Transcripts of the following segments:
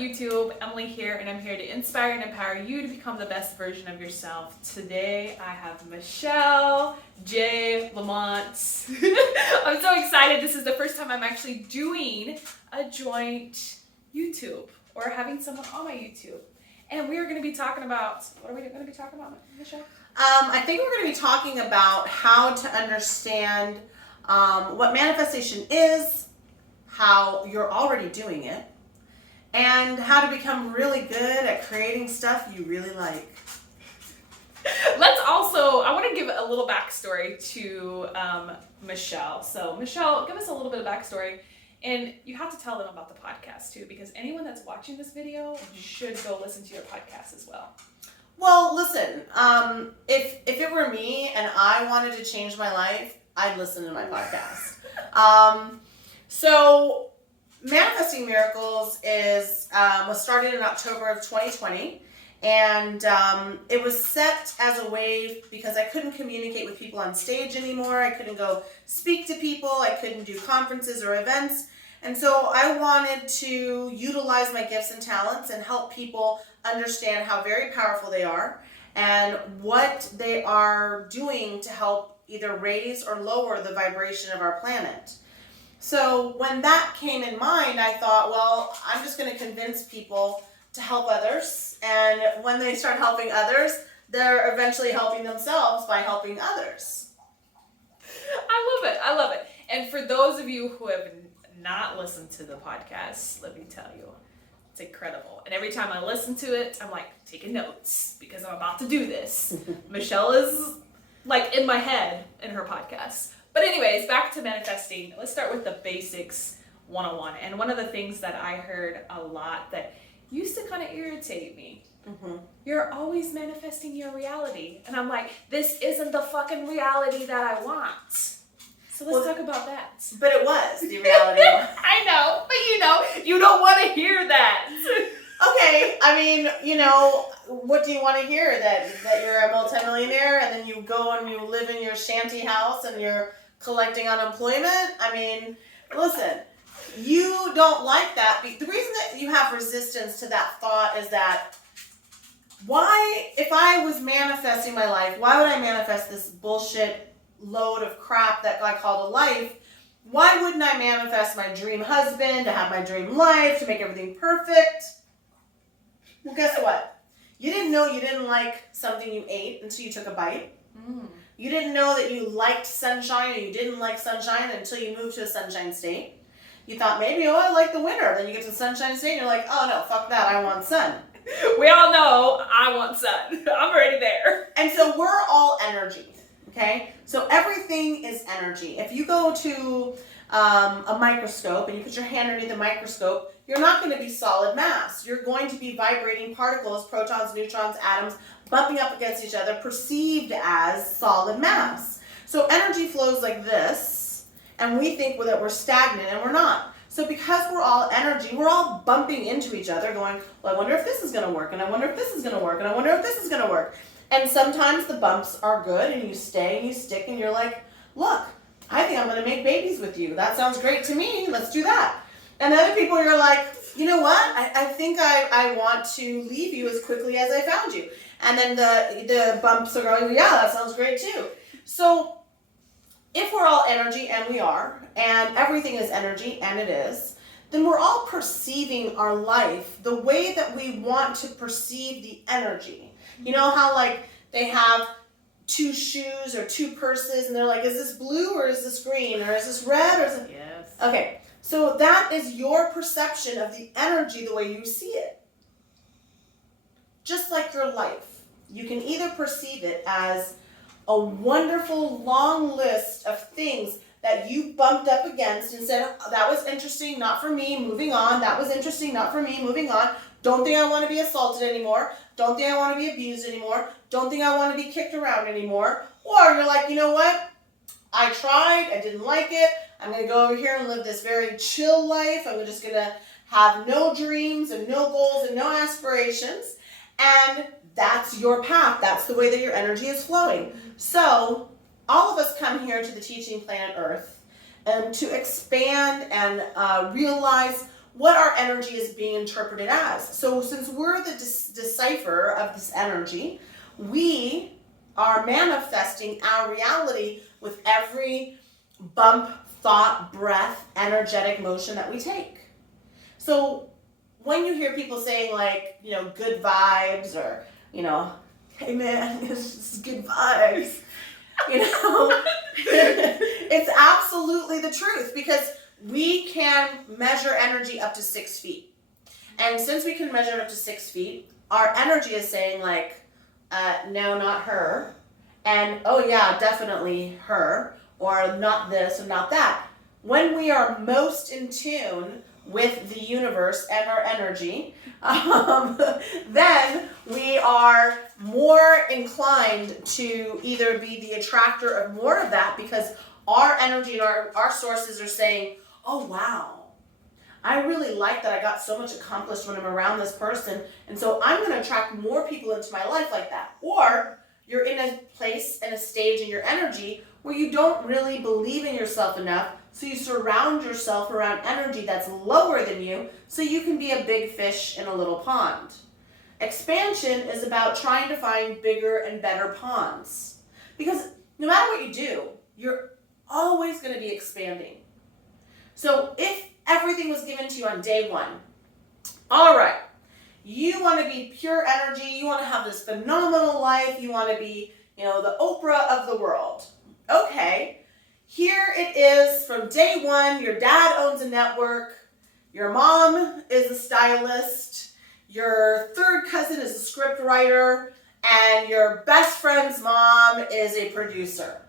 YouTube? Emily here, and I'm here to inspire and empower you to become the best version of yourself. Today I have Michelle Lamont. I'm so excited. This is the first time I'm actually doing a joint YouTube or having someone on my YouTube. And we are going to be talking about, what are we going to be talking about, Michelle? I think we're going to be talking about how to understand what manifestation is, how you're already doing it, and how to become really good at creating stuff you really like. I want to give a little backstory to Michelle. So Michelle, give us a little bit of backstory. And you have to tell them about the podcast too, because anyone that's watching this video should go listen to your podcast as well. Well, listen, if it were me and I wanted to change my life, I'd listen to my podcast. So Manifesting Miracles was started in October of 2020, and it was set as a way because I couldn't communicate with people on stage anymore. I couldn't go speak to people. I couldn't do conferences or events. And so I wanted to utilize my gifts and talents and help people understand how very powerful they are and what they are doing to help either raise or lower the vibration of our planet. So when that came in mind, I thought, well, I'm just going to convince people to help others. And when they start helping others, they're eventually helping themselves by helping others. I love it. And for those of you who have not listened to the podcast, let me tell you, it's incredible. And every time I listen to it, I'm like taking notes because I'm about to do this. Michelle is like in my head in her podcast. But anyways, back to manifesting. Let's start with the basics 101. And one of the things that I heard a lot that used to kind of irritate me, you're always manifesting your reality. And I'm like, this isn't the fucking reality that I want. So let's talk about that. But it was the reality. I know, but you don't want to hear that. Okay, I mean, what do you want to hear? That you're a multimillionaire and then you go and you live in your shanty house and you're collecting unemployment? I mean, listen, you don't like that. The reason that you have resistance to that thought is that if I was manifesting my life, why would I manifest this bullshit load of crap that I called a life? Why wouldn't I manifest my dream husband, to have my dream life, to make everything perfect? Well, guess what? You didn't know you didn't like something you ate until you took a bite. You didn't know that you liked sunshine or you didn't like sunshine until you moved to a sunshine state. You thought maybe, I like the winter. Then you get to the sunshine state and you're like, oh no, fuck that, I want sun. We all know I want sun. I'm already there. And so we're all energy. Okay, so everything is energy. If you go to a microscope and you put your hand underneath the microscope, you're not going to be solid mass. You're going to be vibrating particles, protons, neutrons, atoms, bumping up against each other, perceived as solid mass. So energy flows like this, and we think that we're stagnant, and we're not. So because we're all energy, we're all bumping into each other going, well, I wonder if this is going to work, and I wonder if this is going to work, and I wonder if this is going to work. And sometimes the bumps are good and you stay and you stick and you're like, look, I think I'm going to make babies with you. That sounds great to me. Let's do that. And other people, you're like, you know what? I think I want to leave you as quickly as I found you. And then the bumps are going, yeah, that sounds great too. So if we're all energy, and we are, and everything is energy, and it is, then we're all perceiving our life the way that we want to perceive the energy. You know how like they have two shoes or two purses and they're like, is this blue or is this green or is this red or is it? Yes. Okay, so that is your perception of the energy the way you see it. Just like your life. You can either perceive it as a wonderful long list of things that you bumped up against and said, that was interesting, not for me, moving on. That was interesting, not for me, moving on. Don't think I want to be assaulted anymore. Don't think I want to be abused anymore. Don't think I want to be kicked around anymore. Or you're like, you know what? I tried. I didn't like it. I'm going to go over here and live this very chill life. I'm just going to have no dreams and no goals and no aspirations. And that's your path. That's the way that your energy is flowing. So all of us come here to the teaching planet Earth to expand and realize what our energy is being interpreted as. So since we're the decipher of this energy, we are manifesting our reality with every bump, thought, breath, energetic motion that we take. So when you hear people saying like, good vibes, or, hey man, it's just good vibes, it's absolutely the truth, because we can measure energy up to 6 feet. And since we can measure it up to 6 feet, our energy is saying like, no, not her. And, oh yeah, definitely her. Or not this or not that. When we are most in tune with the universe and our energy, then we are more inclined to either be the attractor of more of that, because our energy and our sources are saying, oh wow, I really like that I got so much accomplished when I'm around this person, and so I'm going to attract more people into my life like that. Or you're in a place and a stage in your energy where you don't really believe in yourself enough, so you surround yourself around energy that's lower than you, so you can be a big fish in a little pond. Expansion is about trying to find bigger and better ponds. Because no matter what you do, you're always going to be expanding. So if everything was given to you on day one, all right, you want to be pure energy, you want to have this phenomenal life, you want to be, the Oprah of the world. Okay, here it is from day one. Your dad owns a network, your mom is a stylist, your third cousin is a script writer, and your best friend's mom is a producer.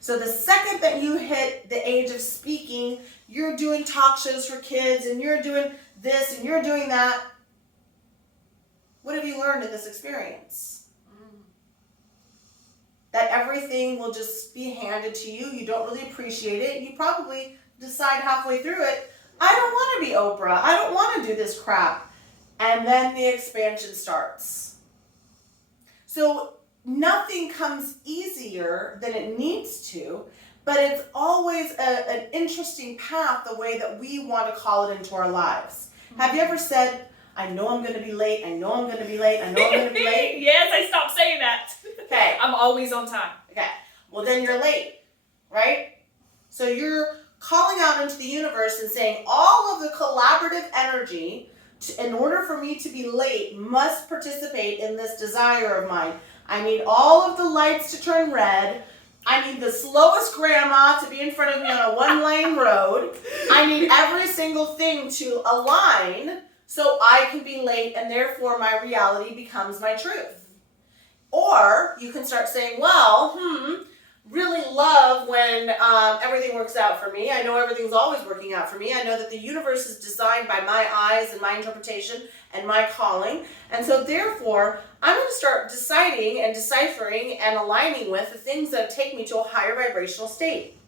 So the second that you hit the age of speaking, you're doing talk shows for kids, and you're doing this, and you're doing that. What have you learned in this experience? That everything will just be handed to you. You don't really appreciate it. You probably decide halfway through it, I don't want to be Oprah. I don't want to do this crap. And then the expansion starts. So nothing comes easier than it needs to, but it's always an interesting path the way that we want to call it into our lives. Have you ever said, I know I'm going to be late, I know I'm going to be late, I know I'm going to be late? Yes, I stopped saying that. Okay. I'm always on time. Okay. Well, then you're late, right? So you're calling out into the universe and saying all of the collaborative energy, in order for me to be late, must participate in this desire of mine. I need all of the lights to turn red. I need the slowest grandma to be in front of me on a one-lane road. I need every single thing to align so I can be late, and therefore my reality becomes my truth. Or you can start saying, well, really love when everything works out for me. I know everything's always working out for me. I know that the universe is designed by my eyes and my interpretation and my calling. And so therefore, I'm going to start deciding and deciphering and aligning with the things that take me to a higher vibrational state.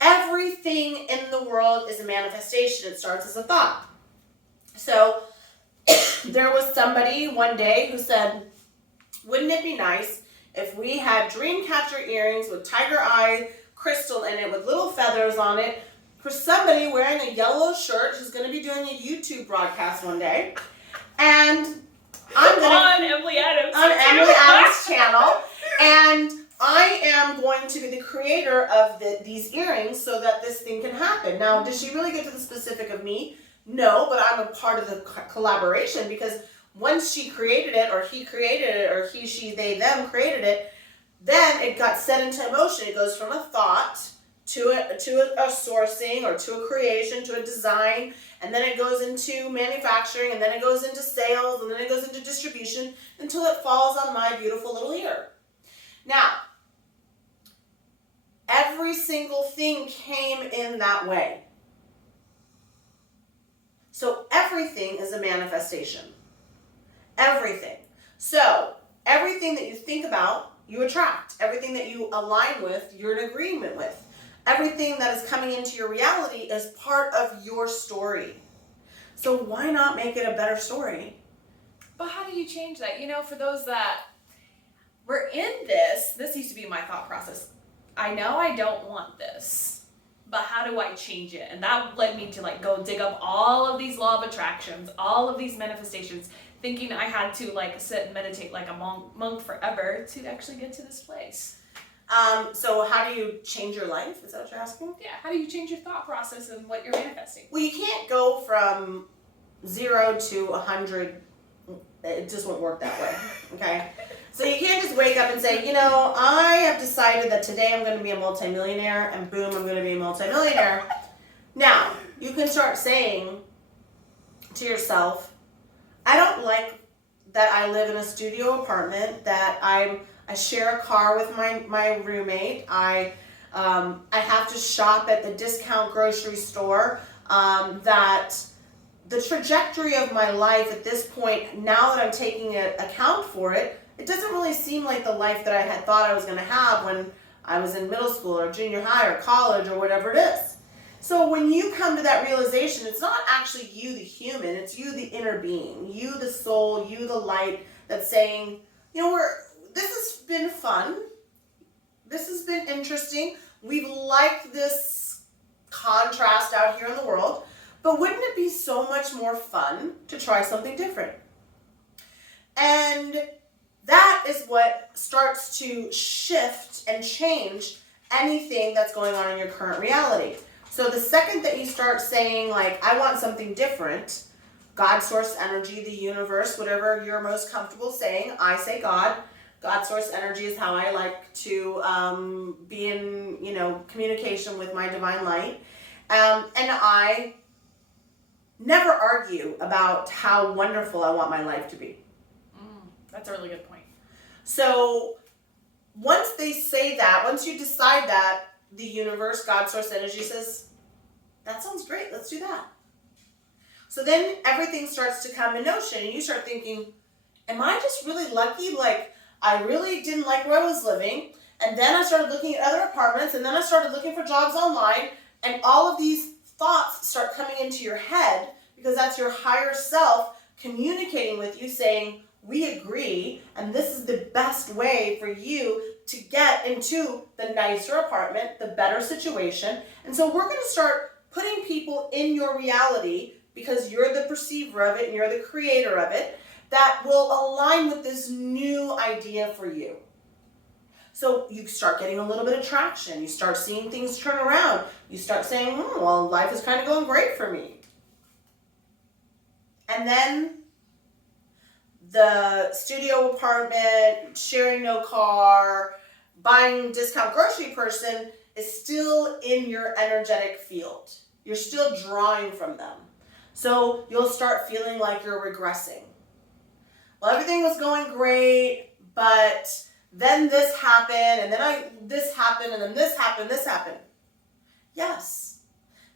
Everything in the world is a manifestation. It starts as a thought. So there was somebody one day who said, wouldn't it be nice if we had dream catcher earrings with tiger eye crystal in it with little feathers on it for somebody wearing a yellow shirt who's going to be doing a YouTube broadcast one day. And I'm going on Emily Adams. On Emily Adams' channel. And I am going to be the creator of these earrings so that this thing can happen. Now, did she really get to the specific of me? No, but I'm a part of the collaboration, because once she created it, or he created it, or he, she, they, them created it, then it got set into motion. It goes from a thought to a sourcing, or to a creation, to a design, and then it goes into manufacturing, and then it goes into sales, and then it goes into distribution, until it falls on my beautiful little ear. Now, every single thing came in that way. So everything is a manifestation. Everything. So everything that you think about, you attract. Everything that you align with, you're in agreement with. Everything that is coming into your reality is part of your story. So why not make it a better story? But how do you change that? For those that were in this used to be my thought process. I know I don't want this. but how do I change it? And that led me to like go dig up all of these law of attractions, all of these manifestations, thinking I had to like sit and meditate like a monk forever to actually get to this place. So how do you change your life? Is that what you're asking? Yeah, how do you change your thought process and what you're manifesting? Well, you can't go from 0 to 100. It just won't work that way, okay? So you can't just wake up and say, you know, I have decided that today I'm going to be a multimillionaire, and boom, I'm going to be a multimillionaire. Now, you can start saying to yourself, I don't like that I live in a studio apartment, that I share a car with my roommate, I have to shop at the discount grocery store, that the trajectory of my life at this point, now that I'm taking account for it, it doesn't really seem like the life that I had thought I was going to have when I was in middle school or junior high or college or whatever it is. So when you come to that realization, it's not actually you, the human, it's you, the inner being, you, the soul, you, the light, that's saying, you know, this has been fun. This has been interesting. We've liked this contrast out here in the world. But wouldn't it be so much more fun to try something different? And that is what starts to shift and change anything that's going on in your current reality. So the second that you start saying, like, I want something different, God, source, energy, the universe, whatever you're most comfortable saying, I say God. God, source, energy is how I like to be in, communication with my divine light. And I never argue about how wonderful I want my life to be. That's a really good point. So once they say that, once you decide that, the universe, God, source, energy says, that sounds great, let's do that. So then everything starts to come in motion, and you start thinking, am I just really lucky? Like, I really didn't like where I was living, and then I started looking at other apartments, and then I started looking for jobs online, and all of these thoughts start coming into your head, because that's your higher self communicating with you, saying, we agree, and this is the best way for you to get into the nicer apartment, the better situation. And so we're going to start putting people in your reality, because you're the perceiver of it and you're the creator of it, that will align with this new idea for you. So you start getting a little bit of traction. You start seeing things turn around. You start saying, well, life is kind of going great for me. And then the studio apartment, sharing no car, buying discount grocery person is still in your energetic field. You're still drawing from them. So you'll start feeling like you're regressing. Well, everything was going great, but then this happened, and then this happened, and then this happened. Yes,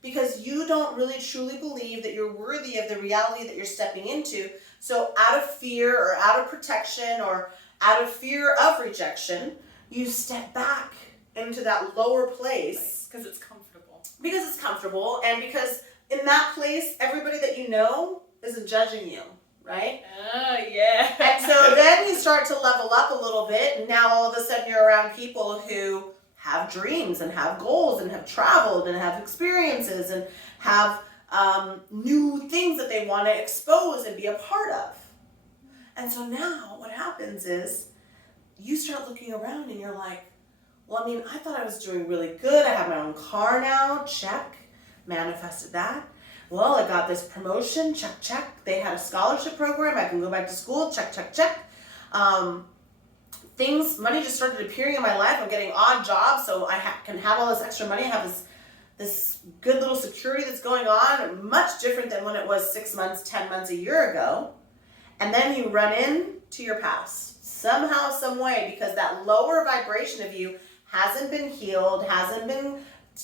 because you don't really truly believe that you're worthy of the reality that you're stepping into. So out of fear or out of protection or out of fear of rejection, you step back into that lower place. Because it's comfortable. Because it's comfortable, and because in that place, everybody that you know isn't judging you, right? Oh, yeah. And so then you start to level up a little bit, and now all of a sudden you're around people who have dreams and have goals and have traveled and have experiences and have new things that they want to expose and be a part of. And so now what happens is you start looking around and you're like, well, I mean, I thought I was doing really good. I have my own car now. Check. Manifested that. Well, I got this promotion. Check, check. They had a scholarship program. I can go back to school. Check, check, check. Money just started appearing in my life. I'm getting odd jobs, so I can have all this extra money. I have this good little security that's going on, much different than when it was 6 months, 10 months, a year ago. And then you run into your past somehow, some way, because that lower vibration of you hasn't been healed, hasn't been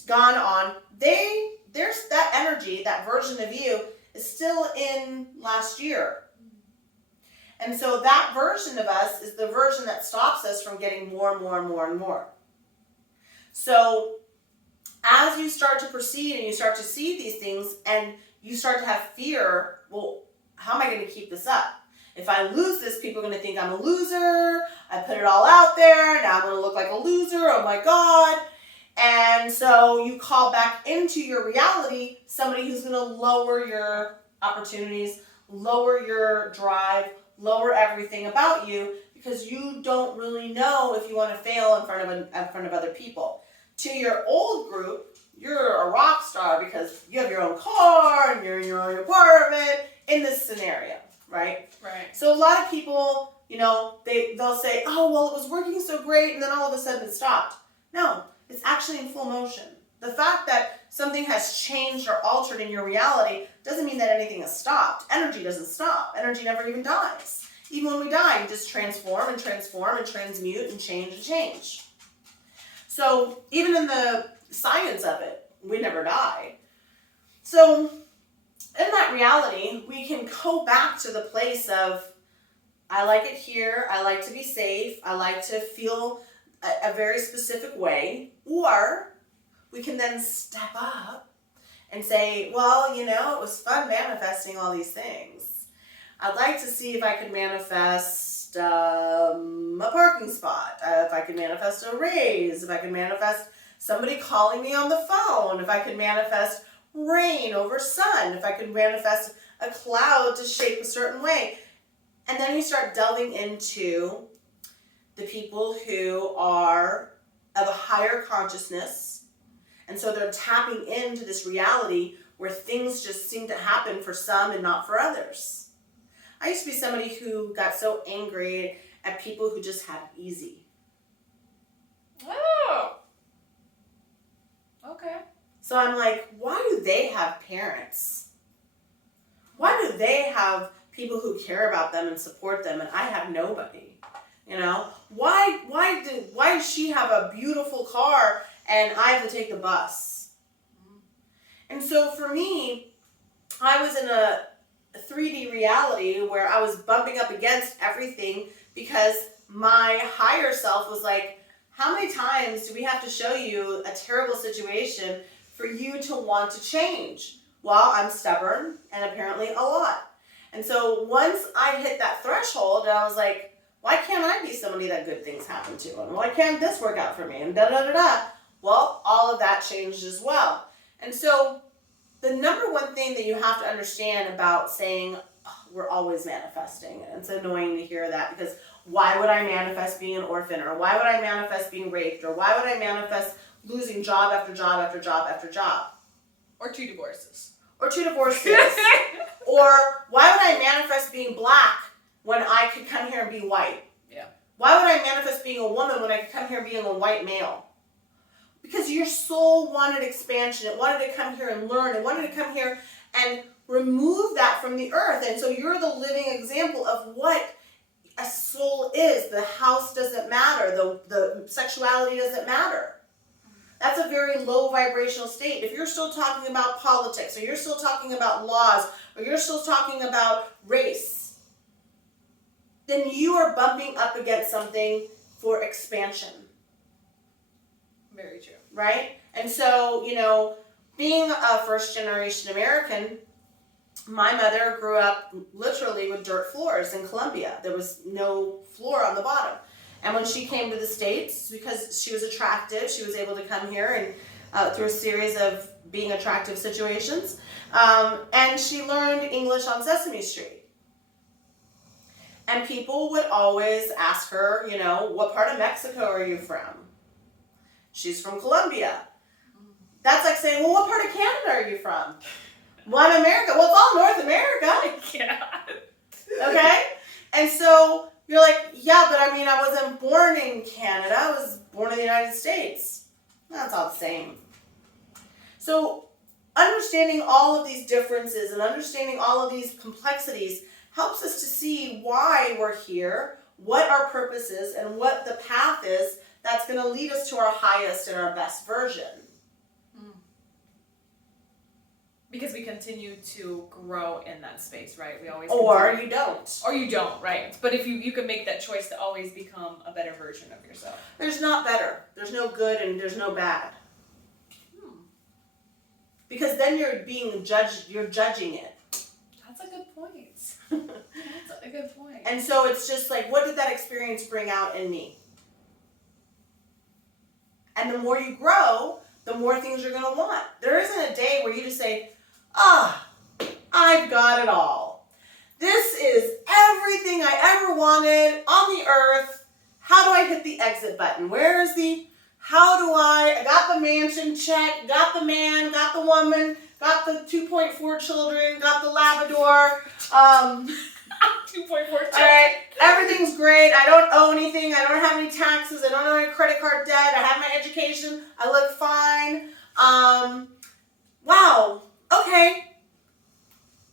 gone on. There's that energy, that version of you is still in last year. And so that version of us is the version that stops us from getting more and more and more and more. So as you start to proceed and you start to see these things and you start to have fear, well, how am I going to keep this up? If I lose this, people are going to think I'm a loser. I put it all out there. Now I'm going to look like a loser. Oh my God. And so you call back into your reality somebody who's going to lower your opportunities, lower your drive, lower everything about you, because you don't really know if you want to fail in front of other people. To your old group, you're a rock star because you have your own car and you're in your own apartment in this scenario, right? Right. So a lot of people, they'll say, oh, well, it was working so great, and then all of a sudden it stopped. No, it's actually in full motion. The fact that something has changed or altered in your reality doesn't mean that anything has stopped. Energy doesn't stop. Energy never even dies. Even when we die, we just transform and transform and transmute and change. So even in the science of it, we never die. So in that reality, we can go back to the place of, I like it here, I like to be safe, I like to feel a very specific way, or we can then step up and say, well, it was fun manifesting all these things. I'd like to see if I could manifest a parking spot, if I could manifest a raise, if I could manifest somebody calling me on the phone, if I could manifest rain over sun, if I could manifest a cloud to shape a certain way. And then you start delving into the people who are of a higher consciousness. And so they're tapping into this reality where things just seem to happen for some and not for others. I used to be somebody who got so angry at people who just had it easy. Oh. Okay. So I'm like, why do they have parents? Why do they have people who care about them and support them and I have nobody? Why does she have a beautiful car and I have to take the bus? And so for me, I was in a 3D reality where I was bumping up against everything because my higher self was like, how many times do we have to show you a terrible situation for you to want to change? Well, I'm stubborn and apparently a lot. And so once I hit that threshold, I was like, why can't I be somebody that good things happen to? And why can't this work out for me? And da-da-da-da. Well, all of that changed as well. And so the number one thing that you have to understand about saying, oh, we're always manifesting, and it's annoying to hear that, because why would I manifest being an orphan? Or why would I manifest being raped? Or why would I manifest losing job after job after job after job? Or 2 divorces. Or 2 divorces. Or why would I manifest being black when I could come here and be white? Yeah. Why would I manifest being a woman when I could come here being a white male? Because your soul wanted expansion. It wanted to come here and learn. It wanted to come here and remove that from the earth. And so you're the living example of what a soul is. The house doesn't matter. The sexuality doesn't matter. That's a very low vibrational state. If you're still talking about politics, or you're still talking about laws, or you're still talking about race, then you are bumping up against something for expansion. Very true. Right? And so, being a first generation American, my mother grew up literally with dirt floors in Colombia. There was no floor on the bottom. And when she came to the States, because she was attractive, she was able to come here and through a series of being attractive situations. And she learned English on Sesame Street. And people would always ask her, what part of Mexico are you from? She's from Colombia. That's like saying, well, what part of Canada are you from? Well, I'm America. Well, it's all North America. Yeah. Okay? And so you're like, yeah, but I wasn't born in Canada. I was born in the United States. That's all the same. So understanding all of these differences and understanding all of these complexities helps us to see why we're here, what our purpose is, and what the path is that's going to lead us to our highest and our best version. Because we continue to grow in that space, right? We always Or continue. you don't. Or you don't, right? But if you can make that choice to always become a better version of yourself. There's not better. There's no good and there's no bad. Because then you're being judged, you're judging it. That's a good point. That's a good point. And so it's just like, what did that experience bring out in me? And the more you grow, the more things you're going to want. There isn't a day where you just say, I've got it all. This is everything I ever wanted on the earth. How do I hit the exit button? I got the mansion, check, got the man, got the woman, got the 2.4 children, got the Labrador. 2.4 children. Alright, everything's great. I don't owe anything. I don't have any taxes. I don't have any credit card debt. I have my education. I look fine. Wow. Okay.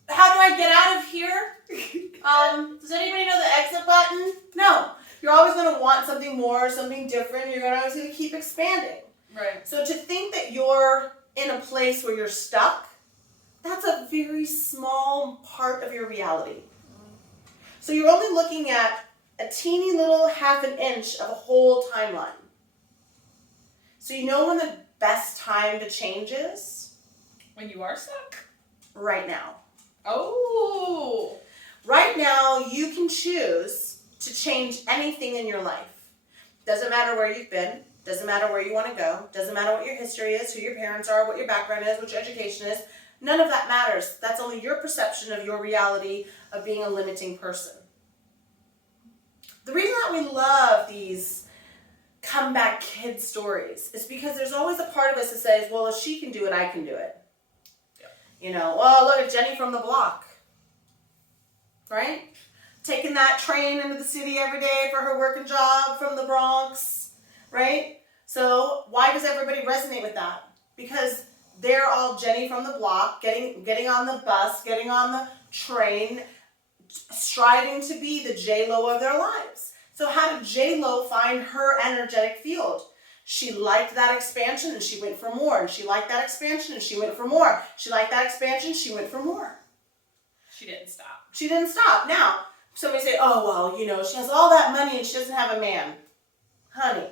How do I get out of here? Does anybody know the exit button? No. You're always going to want something more, something different. You're always going to keep expanding. Right. So to think that you're in a place where you're stuck, that's a very small part of your reality. So you're only looking at a teeny little half an inch of a whole timeline. So you know when the best time to change is? When you are stuck? Right now. Oh. Right now, you can choose to change anything in your life. Doesn't matter where you've been. Doesn't matter where you want to go. Doesn't matter what your history is, who your parents are, what your background is, what your education is. None of that matters. That's only your perception of your reality of being a limiting person. The reason that we love these comeback kid stories is because there's always a part of us that says, well, if she can do it, I can do it. Yeah. Well, look at Jenny from the block. Right? Taking that train into the city every day for her working job from the Bronx. Right? So why does everybody resonate with that? Because they're all Jenny from the block, getting on the bus, getting on the train, striving to be the J-Lo of their lives. So how did J-Lo find her energetic field? She liked that expansion and she went for more. And she liked that expansion and she went for more. She liked that expansion, she went for more. She didn't stop. She didn't stop. Now, somebody say, oh, well, she has all that money and she doesn't have a man. Honey,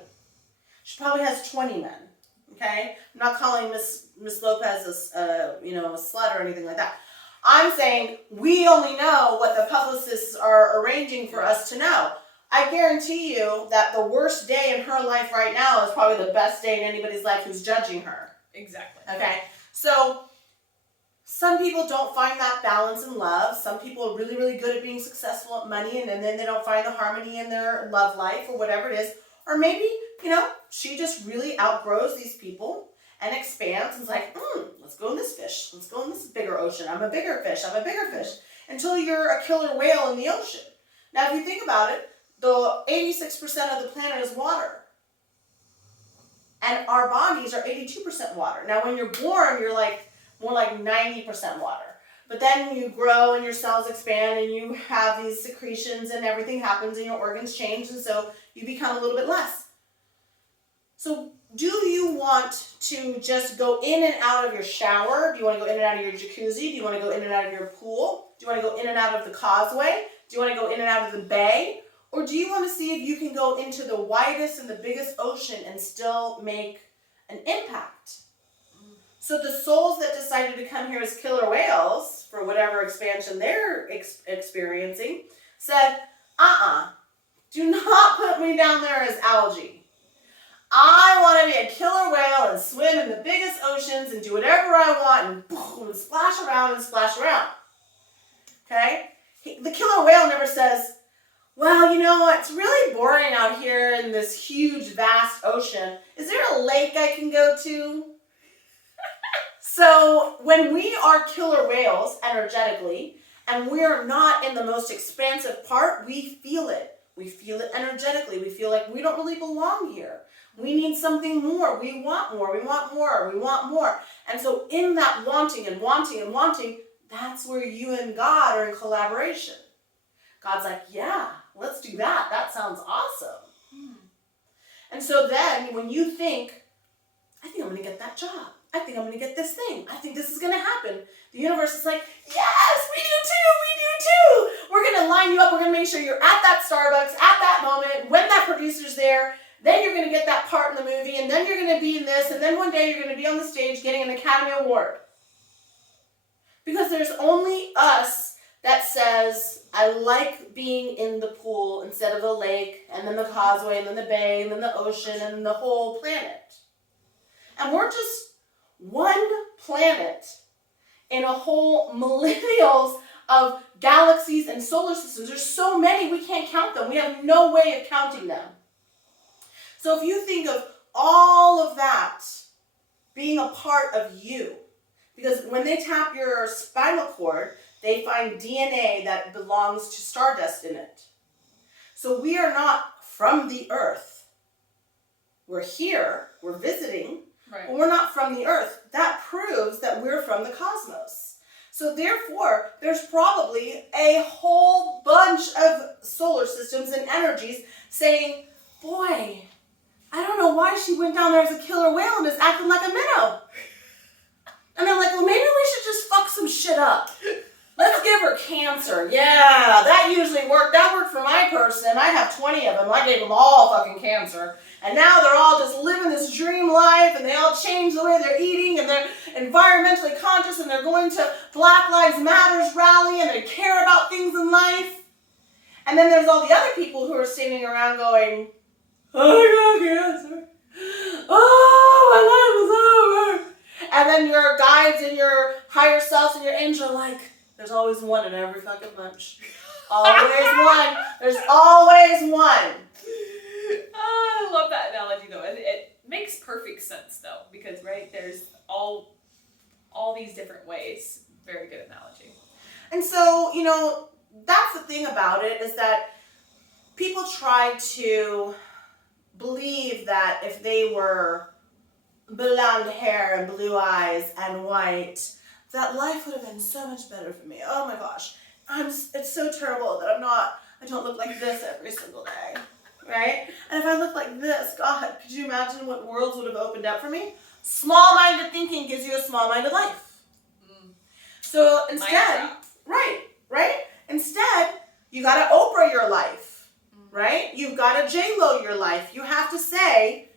she probably has 20 men. Okay? I'm not calling Miss Lopez a slut or anything like that. I'm saying we only know what the publicists are arranging for us to know. I guarantee you that the worst day in her life right now is probably the best day in anybody's life who's judging her. Exactly. Okay? So, some people don't find that balance in love. Some people are really, really good at being successful at money and then they don't find the harmony in their love life or whatever it is. Or maybe, she just really outgrows these people and expands and is like, let's go in this fish. Let's go in this bigger ocean. I'm a bigger fish. Until you're a killer whale in the ocean. Now, if you think about it, the 86% of the planet is water. And our bodies are 82% water. Now, when you're born, you're more like 90% water. But then you grow and your cells expand and you have these secretions and everything happens and your organs change and so you become a little bit less. So do you want to just go in and out of your shower? Do you want to go in and out of your jacuzzi? Do you want to go in and out of your pool? Do you want to go in and out of the causeway? Do you want to go in and out of the bay? Or do you want to see if you can go into the widest and the biggest ocean and still make an impact? So the souls that decided to come here as killer whales, for whatever expansion they're experiencing, said, do not put me down there as algae. I want to be a killer whale and swim in the biggest oceans and do whatever I want and boom, and splash around and splash around. Okay? The killer whale never says, well, it's really boring out here in this huge, vast ocean. Is there a lake I can go to? So when we are killer whales energetically, and we're not in the most expansive part, we feel it. We feel it energetically. We feel like we don't really belong here. We need something more. We want more. We want more. We want more. And so in that wanting and wanting and wanting, that's where you and God are in collaboration. God's like, yeah, let's do that. That sounds awesome. And so then when you think, I think I'm going to get that job. I think I'm going to get this thing. I think this is going to happen. The universe is like, yes, we do too. We're going to line you up. We're going to make sure you're at that Starbucks at that moment when that producer's there. Then you're going to get that part in the movie. And then you're going to be in this. And then one day you're going to be on the stage getting an Academy Award. Because there's only us that says, I like being in the pool instead of the lake, and then the causeway, and then the bay, and then the ocean, and the whole planet. And we're just one planet in a whole millennials of galaxies and solar systems. There's so many, we can't count them. We have no way of counting them. So if you think of all of that being a part of you, because when they tap your spinal cord, they find DNA that belongs to stardust in it. So we are not from the earth. We're here, we're visiting, right. But we're not from the earth. That proves that we're from the cosmos. So therefore, there's probably a whole bunch of solar systems and energies saying, boy, I don't know why she went down there as a killer whale and is acting like a minnow. And I'm like, well, maybe we should just fuck some shit up. Let's give her cancer. Yeah, that usually worked. That worked for my person. I have 20 of them. I gave them all fucking cancer. And now they're all just living this dream life, and they all change the way they're eating, and they're environmentally conscious, and they're going to Black Lives Matters rally, and they care about things in life. And then there's all the other people who are standing around going, I got cancer. Oh, my life is over. And then your guides and your higher selves and your angel are like, there's always one in every fucking bunch. Always one. There's always one. I love that analogy though. It makes perfect sense though, because right, there's all these different ways. Very good analogy. And so, you know, that's the thing about it, is that people try to believe that if they were blonde hair and blue eyes and white, that life would have been so much better for me. Oh my gosh. It's so terrible that I don't look like this every single day. Right? And if I look like this, God, could you imagine what worlds would have opened up for me? Small-minded thinking gives you a small-minded life. So instead, right? Instead, you got to Oprah your life, right? You've got to J-Lo your life. You have to say,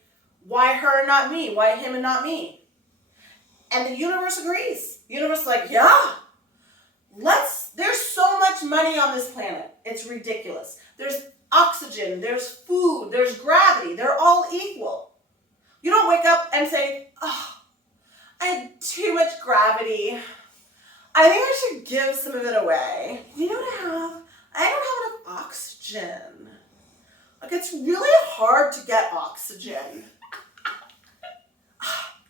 why her and not me? Why him and not me? And the universe agrees. The universe is like, yeah, there's so much money on this planet. It's ridiculous. There's oxygen, there's food, there's gravity. They're all equal. You don't wake up and say, oh, I had too much gravity. I think I should give some of it away. You know what I have? I don't have enough oxygen. Like, it's really hard to get oxygen.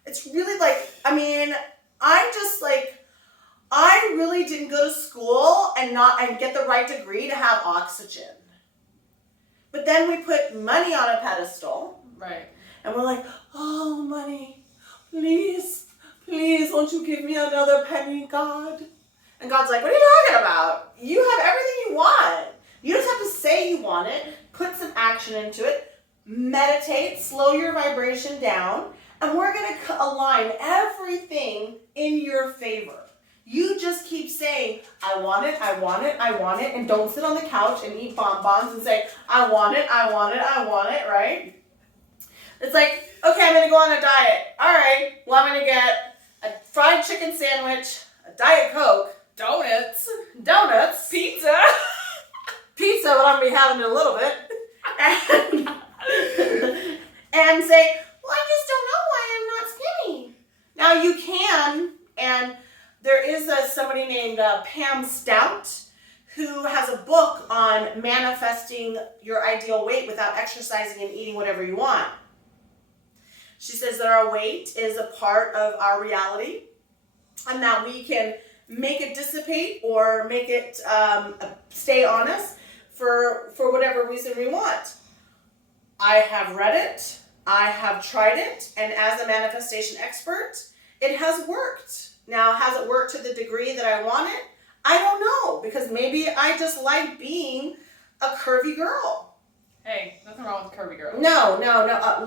It's really like, I really didn't go to school and get the right degree to have oxygen. But then we put money on a pedestal. Right. And we're like, oh, money, please, won't you give me another penny, God? And God's like, what are you talking about? You have everything you want. You just have to say you want it, put some action into it, meditate, slow your vibration down, and we're going to align everything in your favor. You just keep saying, I want it, I want it, I want it, and don't sit on the couch and eat bonbons and say, I want it, I want it, I want it, right? It's like, okay, I'm going to go on a diet. All right, well, I'm going to get a fried chicken sandwich, a Diet Coke, donuts, pizza, what I'm going to be having in a little bit, and say, well, I just don't know why I'm not skinny. Now, you can, and there is somebody named Pam Stout who has a book on manifesting your ideal weight without exercising and eating whatever you want. She says that our weight is a part of our reality and that we can make it dissipate or make it stay on us for whatever reason we want. I have read it, I have tried it, and as a manifestation expert, it has worked. Now, has it worked to the degree that I want it? I don't know, because maybe I just like being a curvy girl. Hey, nothing wrong with curvy girls. No.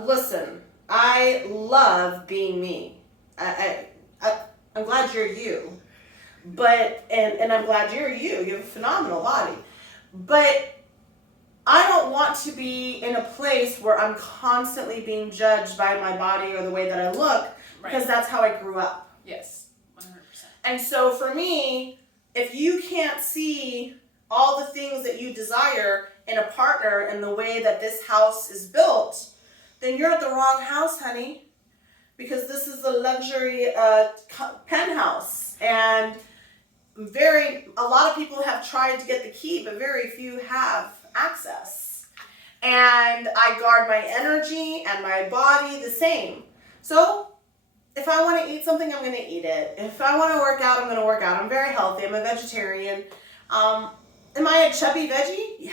Listen, I love being me. I'm glad you're you. But, and I'm glad you're you. You have a phenomenal body. But I don't want to be in a place where I'm constantly being judged by my body or the way that I look, because that's how I grew up. Yes. And so for me, if you can't see all the things that you desire in a partner in the way that this house is built, then you're at the wrong house, honey. because this is a luxury penthouse, and a lot of people have tried to get the key, but very few have access. And I guard my energy and my body the same. So if I want to eat something, I'm going to eat it. If I want to work out, I'm going to work out. I'm very healthy. I'm a vegetarian. Am I a chubby veggie? Yeah.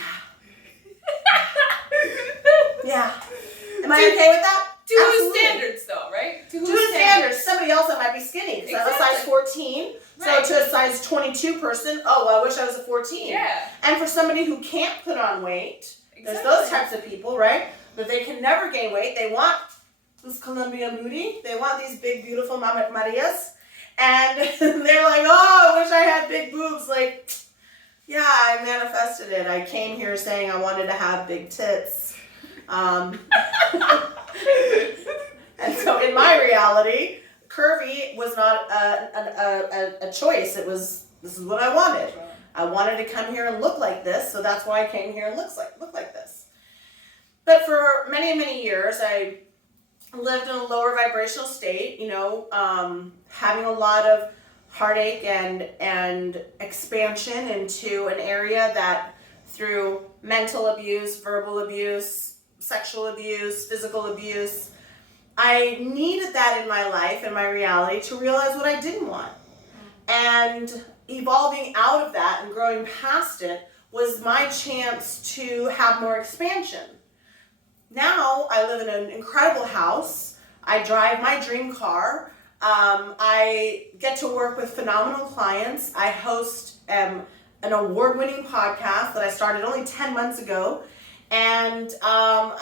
Yeah. Am I okay with that? To whose standards, though, right? To whose standards? Somebody else that might be skinny. Because I'm a size 14. Right. So to a size 22 person, I wish I was a 14. Yeah. And for somebody who can't put on weight, there's those types of people, right? That they can never gain weight. They want this Columbia booty. They want these big, beautiful Mama Marias. And they're like, oh, I wish I had big boobs. Like, yeah, I manifested it. I came here saying I wanted to have big tits. And so in my reality, curvy was not a choice. It was, this is what I wanted. I wanted to come here and look like this, so that's why I came here and look like this. But for many, many years, I lived in a lower vibrational state, having a lot of heartache and expansion into an area that through mental abuse, verbal abuse, sexual abuse, physical abuse, I needed that in my life and my reality to realize what I didn't want. And evolving out of that and growing past it was my chance to have more expansion. Now I live in an incredible house. I drive my dream car. I get to work with phenomenal clients. I host an award-winning podcast that I started only 10 months ago. And I'm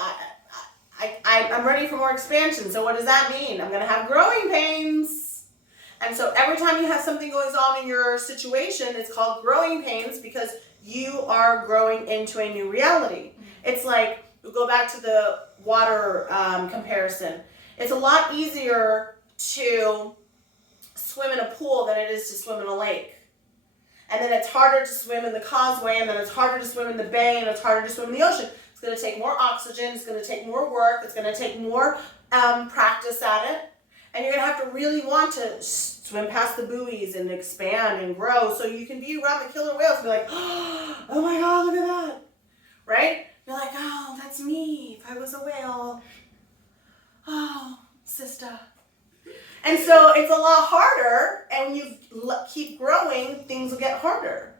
ready for more expansion. So what does that mean? I'm going to have growing pains. And so every time you have something going on in your situation, it's called growing pains because you are growing into a new reality. It's like, we'll go back to the water comparison. It's a lot easier to swim in a pool than it is to swim in a lake. And then it's harder to swim in the causeway, and then it's harder to swim in the bay, and it's harder to swim in the ocean. It's going to take more oxygen, it's going to take more work, it's going to take more practice at it. And you're going to have to really want to swim past the buoys and expand and grow so you can be around the killer whales and be like, oh my God, look at that. Right? You're like, oh, that's me if I was a whale. Oh, sister. And so it's a lot harder, and when you keep growing, things will get harder.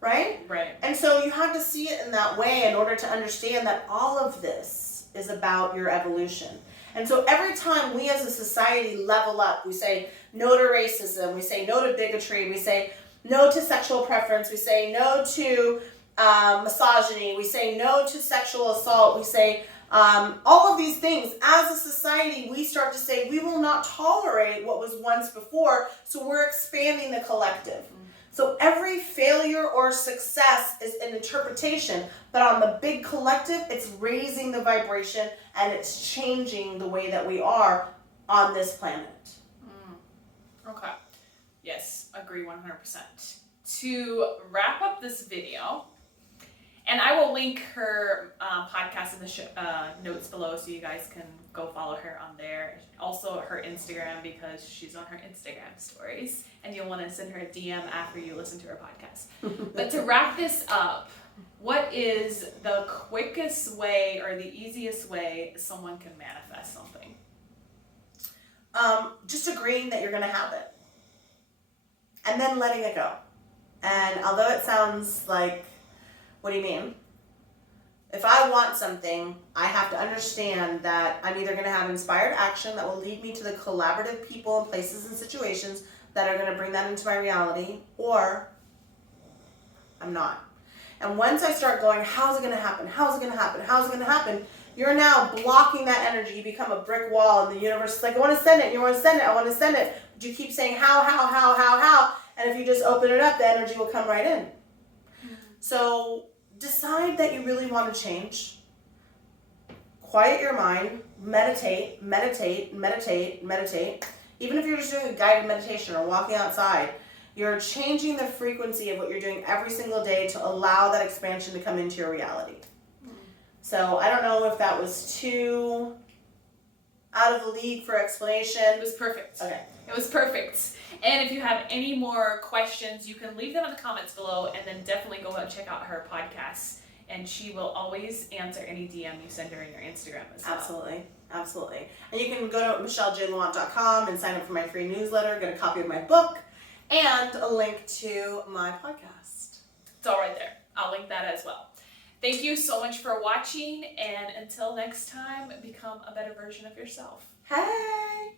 Right? Right. And so you have to see it in that way in order to understand that all of this is about your evolution. And so every time we as a society level up, we say no to racism, we say no to bigotry, we say no to sexual preference, we say no to misogyny, we say no to sexual assault, we say all of these things. As a society, we start to say we will not tolerate what was once before, so we're expanding the collective. So every failure or success is an interpretation, but on the big collective, it's raising the vibration and it's changing the way that we are on this planet. Okay. Yes, agree 100%. To wrap up this video, and I will link her podcast in the notes below so you guys can go follow her on there. Also her Instagram because she's on her Instagram stories and you'll want to send her a DM after you listen to her podcast. But to wrap this up, what is the quickest way or the easiest way someone can manifest something? Just agreeing that you're going to have it. And then letting it go. And although it sounds like, what do you mean? If I want something, I have to understand that I'm either going to have inspired action that will lead me to the collaborative people and places and situations that are going to bring that into my reality, or I'm not. And once I start going, how's it going to happen? How's it going to happen? How's it going to happen? You're now blocking that energy. You become a brick wall, and the universe is like, I want to send it. You want to send it. I want to send it. But you keep saying how. And if you just open it up, the energy will come right in. So decide that you really want to change. Quiet your mind. Meditate. Even if you're just doing a guided meditation or walking outside, you're changing the frequency of what you're doing every single day to allow that expansion to come into your reality. So I don't know if that was too out of the league for explanation. It was perfect. Okay. It was perfect. And if you have any more questions, you can leave them in the comments below, and then definitely go and check out her podcast. And she will always answer any DM you send her in your Instagram as well. Absolutely. Absolutely. And you can go to michellejlamont.com and sign up for my free newsletter, get a copy of my book, and a link to my podcast. It's all right there. I'll link that as well. Thank you so much for watching, and until next time, become a better version of yourself. Hey!